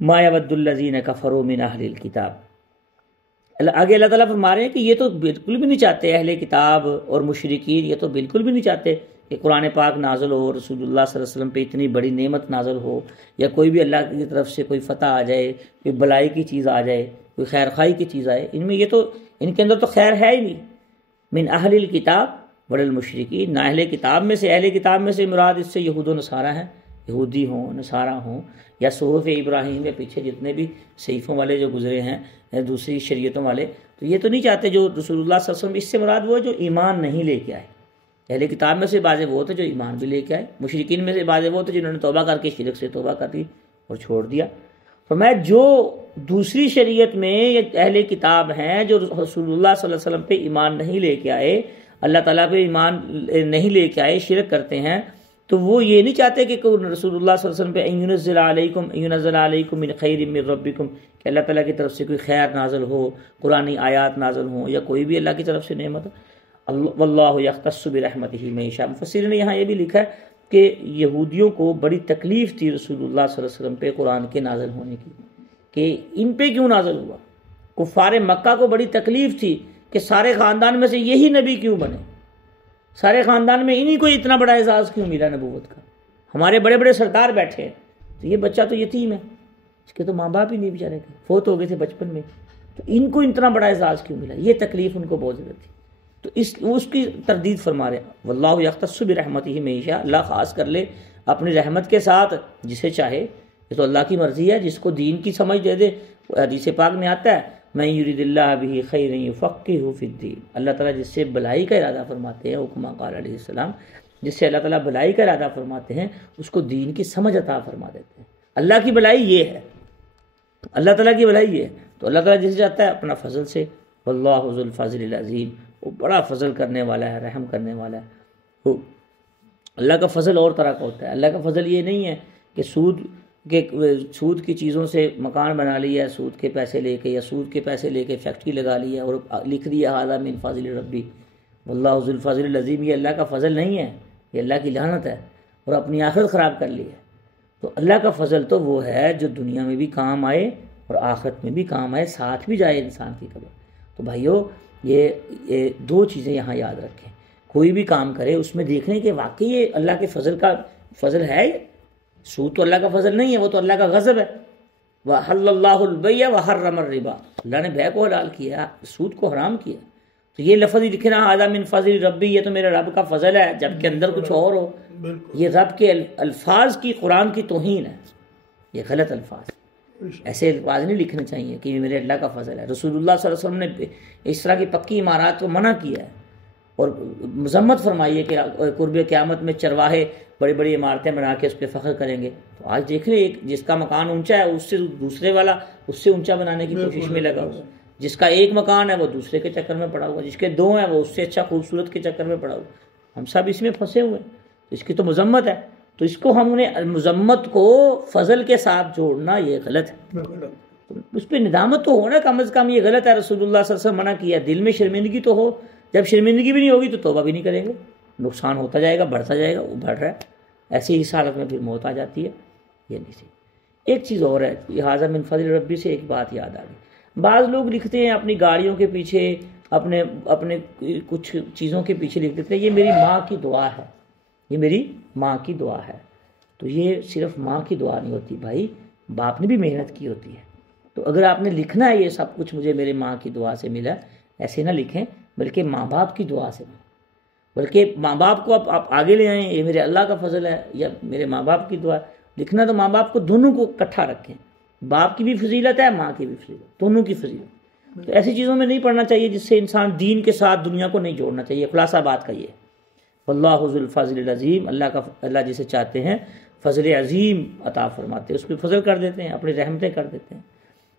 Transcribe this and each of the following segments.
ما یود الذین کفروا من اہل الکتاب. آگے اللہ تعالیٰ فرما رہے ہیں کہ یہ تو بالکل بھی نہیں چاہتے، اہل کتاب اور مشرکین یہ تو بالکل بھی نہیں چاہتے کہ قرآن پاک نازل ہو، رسول اللہ صلی اللہ علیہ وسلم پہ اتنی بڑی نعمت نازل ہو، یا کوئی بھی اللہ کی طرف سے کوئی فتح آ جائے، کوئی بلائی کی چیز آ جائے، کوئی خیر خواہی کی چیز آئے. ان میں یہ تو ان کے اندر تو خیر ہے ہی نہیں. من اہل الکتاب والمشرکین، نہ اہل کتاب میں سے، اہل کتاب میں سے مراد اس سے یہود و نصارہ ہیں، یہودی ہوں، نصارہ ہوں، یا صحف ابراہیم کے پیچھے جتنے بھی صحیفوں والے جو گزرے ہیں دوسری شریعتوں والے، تو یہ تو نہیں چاہتے. جو رسول اللہ صلی اللہ علیہ وسلم، اس سے مراد وہ جو ایمان نہیں لے کے آئے. اہل کتاب میں سے بعض وہ ہوتے جو ایمان بھی لے کے آئے، مشرکین میں سے بعض وہ ہوتے جنہوں نے توبہ کر کے شرک سے توبہ کر دی اور چھوڑ دیا. فرمایا جو دوسری شریعت میں یہ اہل کتاب ہیں جو رسول اللہ صلی اللہ علیہ وسلم پہ ایمان نہیں لے کے آئے، اللہ تعالیٰ پہ ایمان نہیں لے کے آئے، شرک کرتے ہیں، تو وہ یہ نہیں چاہتے کہ رسول اللہ صلی اللہ علیہ وسلم پہ ينزل علیکم من خیر من ربکم، کہ اللہ تعالیٰ کی طرف سے کوئی خیر نازل ہو، قرآنی آیات نازل ہوں، یا کوئی بھی اللہ کی طرف سے نعمت. واللہ یختص برحمتہ من یشاء. مفسرین نے یہاں یہ بھی لکھا ہے کہ یہودیوں کو بڑی تکلیف تھی رسول اللہ صلی اللہ علیہ وسلم پہ قرآن کے نازل ہونے کی، کہ ان پہ کیوں نازل ہوا. کفار مکہ کو بڑی تکلیف تھی کہ سارے خاندان میں سے یہی نبی کیوں بنے، سارے خاندان میں انہی کو اتنا بڑا اعزاز کیوں ملا نبوت کا. ہمارے بڑے بڑے سردار بیٹھے ہیں، تو یہ بچہ تو یتیم ہے، اس کے تو ماں باپ ہی نہیں بیچارے کے، فوت ہو گئے تھے بچپن میں، تو ان کو اتنا بڑا اعزاز کیوں ملا. یہ تکلیف ان کو بہت زیادہ تھی. تو اس کی تردید فرما رہے ہیں. واللہ یختص برحمتہ من یشاء، اللہ خاص کر لے اپنی رحمت کے ساتھ جسے چاہے. یہ تو اللہ کی مرضی ہے، جس کو دین کی سمجھ دے دے. حدیث پاک میں آتا ہے من یرید اللہ بہ خیرا یفقہہ فی الدین، اللہ تعالیٰ جس سے بھلائی کا ارادہ فرماتے ہیں، حکمہ قال علیہ السلام، جس سے اللہ تعالیٰ بھلائی کا ارادہ فرماتے ہیں اس کو دین کی سمجھ عطا فرما دیتے ہیں. اللہ کی بھلائی یہ ہے، اللہ تعالیٰ کی بھلائی یہ ہے. تو اللہ تعالیٰ جسے چاہتا ہے اپنا فضل سے، واللہ ذو الفضل العظیم، وہ بڑا فضل کرنے والا ہے، رحم کرنے والا ہے. وہ اللہ کا فضل اور طرح کا ہوتا ہے. اللہ کا فضل یہ نہیں ہے کہ سود کی چیزوں سے مکان بنا لیا، سود کے پیسے لے کے، یا سود کے پیسے لے کے فیکٹری لگا لیا اور لکھ دیا ھذا من فضل ربی واللہ ذو الفضل العظیم. یہ اللہ کا فضل نہیں ہے، یہ اللہ کی لعنت ہے، اور اپنی آخرت خراب کر لی ہے. تو اللہ کا فضل تو وہ ہے جو دنیا میں بھی کام آئے اور آخرت میں بھی کام آئے، ساتھ بھی جائے انسان کی قبر. تو بھائیو یہ دو چیزیں یہاں یاد رکھیں. کوئی بھی کام کرے اس میں دیکھیں کہ واقعی یہ اللہ کے فضل کا فضل ہے. سود تو اللہ کا فضل نہیں ہے، وہ تو اللہ کا غضب ہے. وَحَلَّ اللَّهُ الْبَيْعَ وَحَرَّمَ الرِّبَا، اللہ نے بیع کو حلال کیا، سود کو حرام کیا. تو یہ لفظ ہی لکھنا ھذا من فضل ربی، یہ تو میرے رب کا فضل ہے، جبکہ اندر کچھ اور ہو. یہ رب کے الفاظ کی، قرآن کی توہین ہے، یہ غلط الفاظ. ایسے الفاظ نہیں لکھنے چاہیے کہ یہ میرے اللہ کا فضل ہے. رسول اللہ صلی اللہ علیہ وسلم نے اس طرح کی پکی عمارات کو منع کیا ہے، اور مذمت فرمائی ہے کہ قرب قیامت میں چرواہے بڑی بڑی عمارتیں بنا کے اس پہ فخر کریں گے. تو آج دیکھ لیں ایک جس کا مکان اونچا ہے اس سے دوسرے والا اس سے اونچا بنانے کی کوشش میں لگا ہوا. جس کا ایک مکان ہے وہ دوسرے کے چکر میں پڑا ہوا، جس کے دو ہیں وہ اس سے اچھا خوبصورت کے چکر میں پڑا ہوا. ہم سب اس میں پھنسے ہوئے ہیں. اس کی تو مذمت ہے. تو اس کو ہم نے مذمت کو فضل کے ساتھ جوڑنا یہ غلط ہے. اس پہ ندامت تو ہونا کم از کم، یہ غلط ہے. رسول اللہ صلی اللہ علیہ وسلم منع کیا. دل میں شرمندگی تو ہو. جب شرمندگی بھی نہیں ہوگی تو توبہ بھی نہیں کریں گے، نقصان ہوتا جائے گا، بڑھتا جائے گا، وہ بڑھ رہا ہے. ایسی ہی حالت میں پھر موت آ جاتی ہے. یہ نہیں سی. ایک چیز اور ہے، ھذا من فضل ربی سے ایک بات یاد آ گئی. بعض لوگ لکھتے ہیں اپنی گاڑیوں کے پیچھے، اپنے کچھ چیزوں کے پیچھے لکھ دیتے ہیں یہ میری ماں کی دعا ہے، یہ میری ماں کی دعا ہے. تو یہ صرف ماں کی دعا نہیں ہوتی بھائی، باپ نے بھی محنت کی ہوتی ہے. تو اگر آپ نے لکھنا ہے یہ سب کچھ مجھے میرے ماں کی دعا سے ملا، ایسے نہ لکھیں، بلکہ ماں باپ کی دعا سے ملا. بلکہ ماں باپ کو آپ آگے لے آئیں، یہ میرے اللہ کا فضل ہے یا میرے ماں باپ کی دعا. لکھنا تو ماں باپ کو دونوں کو اکٹھا رکھیں. باپ کی بھی فضیلت ہے، ماں کی بھی فضیلت، دونوں کی فضیلت. تو ایسی چیزوں میں نہیں پڑھنا چاہیے جس سے انسان دین کے ساتھ دنیا کو نہیں جوڑنا چاہیے. خلاصہ بات کا یہ ہے. واللہ ذو الفضل العظیم، اللہ جسے چاہتے ہیں فضل عظیم عطا فرماتے ہیں، اس پہ فضل کر دیتے ہیں، اپنی رحمتیں کر دیتے ہیں.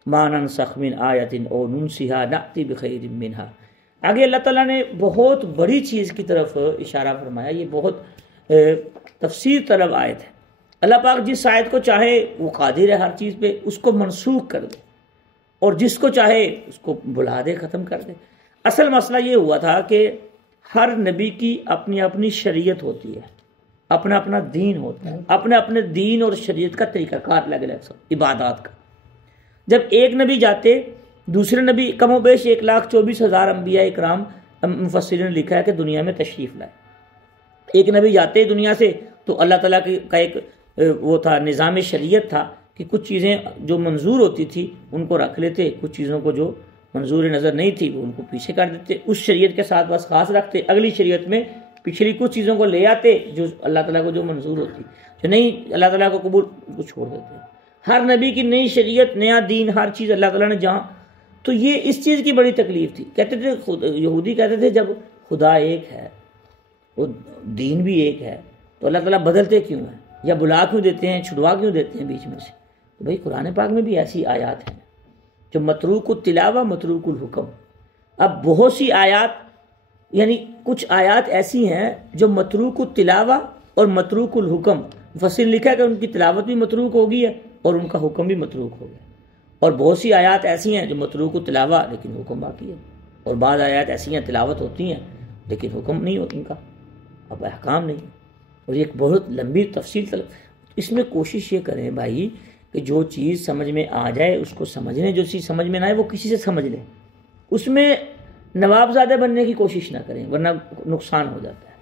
ما ننسخ من آیت او ننسها نأتی بخیر منہا. آگے اللہ تعالیٰ نے بہت بڑی چیز کی طرف اشارہ فرمایا. یہ بہت تفسیر طلب آیت ہے. اللہ پاک جس آیت کو چاہے وہ قادر ہے ہر چیز پہ، اس کو منسوخ کر دے، اور جس کو چاہے اس کو بلا دے، ختم کر دے. اصل مسئلہ یہ ہوا تھا کہ ہر نبی کی اپنی اپنی شریعت ہوتی ہے، اپنا اپنا دین ہوتا ہے، اپنے اپنے دین اور شریعت کا طریقہ کار الگ الگ، عبادات کا. جب ایک نبی جاتے دوسرے نبی کم و بیش 1,24,000 انبیاء اکرام مفسرین نے لکھا ہے کہ دنیا میں تشریف لائے. ایک نبی جاتے دنیا سے تو اللہ تعالیٰ کا ایک وہ تھا نظام شریعت تھا کہ کچھ چیزیں جو منظور ہوتی تھی ان کو رکھ لیتے، کچھ چیزوں کو جو منظور نظر نہیں تھی وہ ان کو پیچھے کر دیتے، اس شریعت کے ساتھ بس خاص رکھتے، اگلی شریعت میں پچھلی کچھ چیزوں کو لے آتے جو اللہ تعالیٰ کو جو منظور ہوتی، جو نہیں اللہ تعالیٰ کو قبول کو چھوڑ دیتے. ہر نبی کی نئی شریعت، نیا دین، ہر چیز اللہ تعالیٰ نے جہاں، تو یہ اس چیز کی بڑی تکلیف تھی. کہتے تھے یہودی کہتے تھے جب خدا ایک ہے، وہ دین بھی ایک ہے، تو اللہ تعالیٰ بدلتے کیوں ہیں، یا بلا کیوں دیتے ہیں، چھڑوا کیوں دیتے ہیں بیچ میں سے؟ تو بھائی قرآن پاک میں بھی ایسی آیات ہیں جو متروک التلاوہ متروک الحکم. اب بہت سی آیات، یعنی کچھ آیات ایسی ہیں جو متروک التلاوہ اور متروک الحکم، مفسر لکھا ہے کہ ان کی تلاوت بھی متروک ہو گئی ہے اور ان کا حکم بھی متروک ہو گیا. اور بہت سی آیات ایسی ہیں جو متروک التلاوہ لیکن حکم باقی ہے، اور بعض آیات ایسی ہیں تلاوت ہوتی ہیں لیکن حکم نہیں ہوتی، ان کا اب احکام نہیں. اور یہ ایک بہت لمبی تفصیل طلب. اس میں کوشش یہ کریں بھائی کہ جو چیز سمجھ میں آ جائے اس کو سمجھ لیں، جو چیز سمجھ میں نہ آئے وہ کسی سے سمجھ لیں. اس میں نوابزادہ بننے کی کوشش نہ کریں ورنہ نقصان ہو جاتا ہے.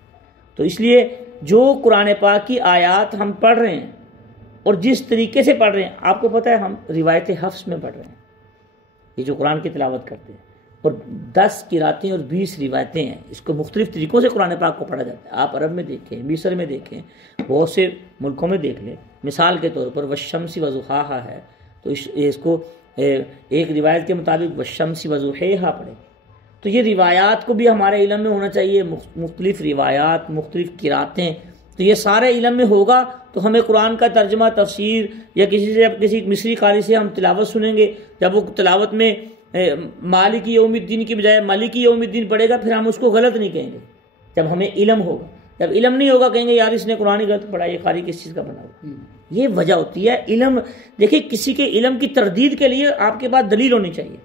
تو اس لیے جو قرآن پاک کی آیات ہم پڑھ رہے ہیں اور جس طریقے سے پڑھ رہے ہیں، آپ کو پتہ ہے ہم روایت حفظ میں پڑھ رہے ہیں، یہ جو قرآن کی تلاوت کرتے ہیں، اور 10 قراتیں اور 20 روایتیں ہیں. اس کو مختلف طریقوں سے قرآن پاک کو پڑھا جاتا ہے. آپ عرب میں دیکھیں، مصر میں دیکھیں، بہت سے ملکوں میں دیکھ لیں. مثال کے طور پر والشمس وضحاہا ہے تو اس کو ایک روایت کے مطابق والشمس وضحیہا پڑھیں. تو یہ روایات کو بھی ہمارے علم میں ہونا چاہیے، مختلف روایات، مختلف قراتیں. تو یہ سارے علم میں ہوگا تو ہمیں قرآن کا ترجمہ، تفسیر، یا کسی مصری قاری سے ہم تلاوت سنیں گے، جب وہ تلاوت میں مالک یوم الدین کی بجائے مالک یوم الدین پڑھے گا، پھر ہم اس کو غلط نہیں کہیں گے جب ہمیں علم ہوگا. جب علم نہیں ہوگا کہیں گے یار اس نے قرآن ہی غلط پڑھا، یہ قاری کس چیز کا بنا ہوا. یہ وجہ ہوتی ہے علم. دیکھیں کسی کے علم کی تردید کے لیے آپ کے پاس دلیل ہونی چاہیے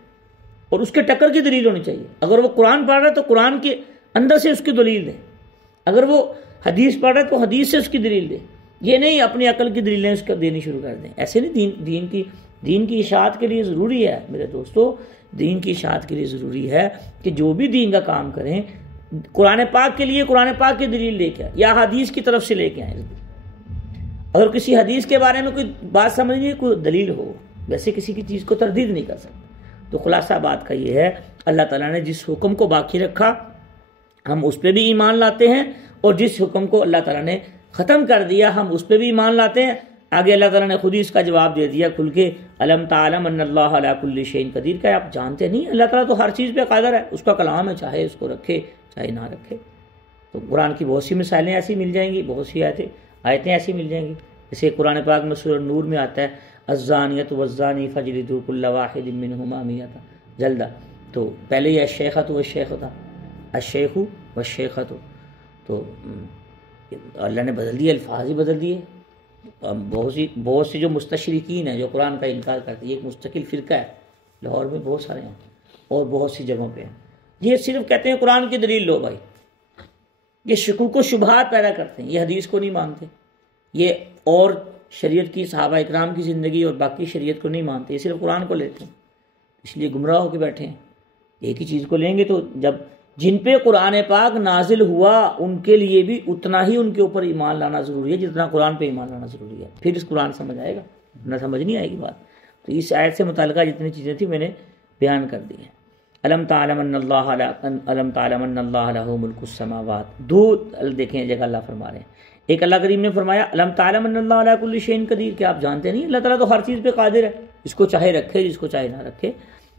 اور اس کے ٹکر کی دلیل ہونی چاہیے. اگر وہ قرآن پڑھ رہا ہے تو قرآن کے اندر سے اس کی دلیل دیں، اگر وہ حدیث پڑھ رہا ہے تو حدیث سے اس کی دلیل دیں. یہ نہیں اپنی عقل کی دلیلیں اس کو دینی شروع کر دیں. ایسے نہیں. دین کی اشاعت کے لیے ضروری ہے میرے دوستو، دین کی اشاعت کے لیے ضروری ہے کہ جو بھی دین کا کام کریں قرآن پاک کے لیے قرآن پاک کی دلیل لے کے آئیں یا حدیث کی طرف سے لے کے آئیں. اگر کسی حدیث کے بارے میں کوئی بات سمجھنی ہے، کوئی دلیل ہو، ویسے کسی کی چیز کو تردید نہیں کر سکتے. تو خلاصہ بات کا یہ ہے، اللہ تعالیٰ نے جس حکم کو باقی رکھا ہم اس پہ بھی ایمان لاتے ہیں، اور جس حکم کو اللہ تعالیٰ نے ختم کر دیا ہم اس پہ بھی ایمان لاتے ہیں. آگے اللہ تعالیٰ نے خود ہی اس کا جواب دے دیا کھل کے، الم تعلم ان اللہ علی کل شیء قدیر. کا آپ جانتے نہیں اللہ تعالیٰ تو ہر چیز پہ قادر ہے، اس کا کلام ہے، چاہے اس کو رکھے چاہے نہ رکھے. تو قرآن کی بہت سی مثالیں ایسی مل جائیں گی، بہت سی آیتیں ایسی مل جائیں گی. جیسے قرآن پاک میں سورہ نور میں آتا ہے الزانیۃ والزانی فجلدوا کل واحد منہما مئۃ جلدہ. تو پہلے یہ الشیخۃ والشیخ تھا، الشیخ والشیخۃ. تو اللہ نے بدل دیے، الفاظ ہی بدل دیے. بہت سی جو مستشرقین ہیں جو قرآن کا انکار کرتے ہیں، یہ ایک مستقل فرقہ ہے، لاہور میں بہت سارے ہیں اور بہت سی جگہوں پہ ہیں. یہ صرف کہتے ہیں قرآن کی دلیل لو بھائی. یہ شکوک و شبہات پیدا کرتے ہیں، یہ حدیث کو نہیں مانتے، یہ اور شریعت کی صحابہ اکرام کی زندگی اور باقی شریعت کو نہیں مانتے، یہ صرف قرآن کو لیتے ہیں، اس لیے گمراہ ہو کے بیٹھے ہیں. ایک ہی چیز کو لیں گے تو جب جن پہ قرآن پاک نازل ہوا ان کے لیے بھی اتنا ہی ان کے اوپر ایمان لانا ضروری ہے جتنا قرآن پہ ایمان لانا ضروری ہے. پھر اس قرآن سمجھ آئے گا، نہ سمجھ نہیں آئے گی بات. تو اس آیت سے متعلقہ جتنی چیزیں تھیں میں نے بیان کر دی ہیں. الم تعلم ان اللہ لہ ملک السماوات. دو دیکھیں جگہ اللہ فرما رہے ہیں. ایک اللہ کریم نے فرمایا الم تعلم ان اللہ علی کل شیء قدیر، کہ آپ جانتے نہیں اللہ تعالیٰ تو ہر چیز پہ قادر ہے، اس کو چاہے رکھے جس کو چاہے نہ رکھے.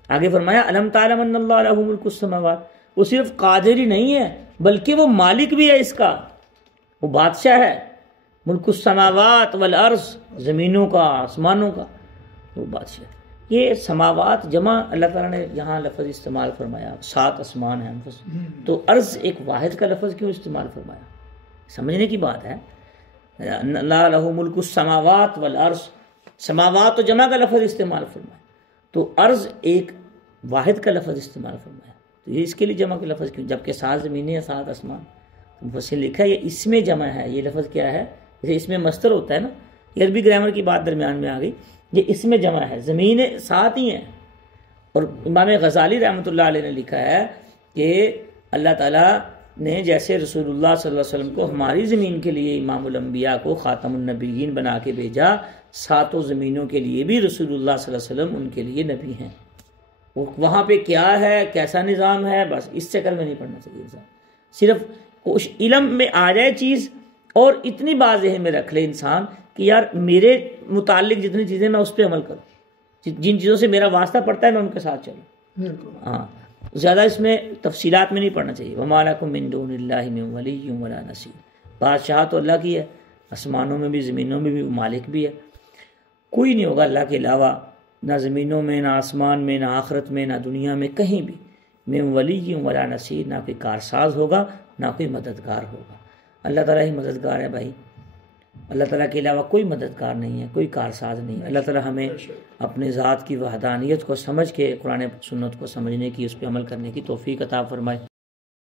آگے فرمایا الم تعلم ان اللہ لہ ملک السماوات. وہ صرف قادر ہی نہیں ہے بلکہ وہ مالک بھی ہے، اس کا وہ بادشاہ ہے. ملک السماوات والارض، زمینوں کا آسمانوں کا وہ بادشاہ. یہ سماوات جمع اللہ تعالیٰ نے یہاں لفظ استعمال فرمایا، 7 آسمان ہیں. تو عرض ایک واحد کا لفظ کیوں استعمال فرمایا؟ سمجھنے کی بات ہے. اللہ لہ ملک السماوات والارض، سماوات تو جمع کا لفظ استعمال فرمایا، تو عرض ایک واحد کا لفظ استعمال فرمایا. تو یہ اس کے لیے جمع کا لفظ کیوں؟ جبکہ 7 زمینیں ہیں 7 آسمان. مفسر لکھا یہ اس میں جمع ہے. یہ لفظ کیا ہے؟ جیسے اس میں مصدر ہوتا ہے نا، یہ عربی گرامر کی بات درمیان میں آ گئی. یہ اس میں جمع ہے، زمینیں ساتھ ہی ہیں۔ اور امام غزالی رحمۃ اللہ علیہ نے لکھا ہے کہ اللہ تعالیٰ نے جیسے رسول اللہ صلی اللہ علیہ وسلم کو ہماری زمین کے لیے امام الانبیاء کو خاتم النبیین بنا کے بھیجا، ساتوں زمینوں کے لیے بھی رسول اللہ صلی اللہ علیہ وسلم ان کے لیے نبی ہیں۔ وہاں پہ کیا ہے، کیسا نظام ہے، بس اس چکر میں نہیں پڑھنا چاہیے انسان۔ صرف علم میں آ جائے چیز اور اتنی بات ذہن میں رکھ لے انسان کہ یار میرے متعلق جتنی چیزیں میں اس پہ عمل کروں، جن چیزوں سے میرا واسطہ پڑتا ہے میں ان کے ساتھ چلوں۔ ہاں، زیادہ اس میں تفصیلات میں نہیں پڑھنا چاہیے۔ وَمَا لَكُم مِّن دُونِ اللَّهِ مِن وَلِيٍّ وَلَا نَصِيرٍ، بادشاہت تو اللہ کی ہے، آسمانوں میں بھی زمینوں میں بھی مالک بھی ہے، کوئی نہیں ہوگا اللہ کے علاوہ، نہ زمینوں میں، نہ آسمان میں، نہ آخرت میں، نہ دنیا میں، کہیں بھی۔ مِن وَلِيٍّ وَلَا نَصِيرٍ، نہ کوئی کارساز ہوگا نہ کوئی مددگار ہوگا۔ اللہ تعالیٰ ہی مددگار ہے بھائی، اللہ تعالیٰ کے علاوہ کوئی مددگار نہیں ہے، کوئی کارساز نہیں ہے۔ اللہ تعالیٰ ہمیں اپنے ذات کی وحدانیت کو سمجھ کے قرآن سنت کو سمجھنے کی، اس پہ عمل کرنے کی توفیق عطا فرمائے۔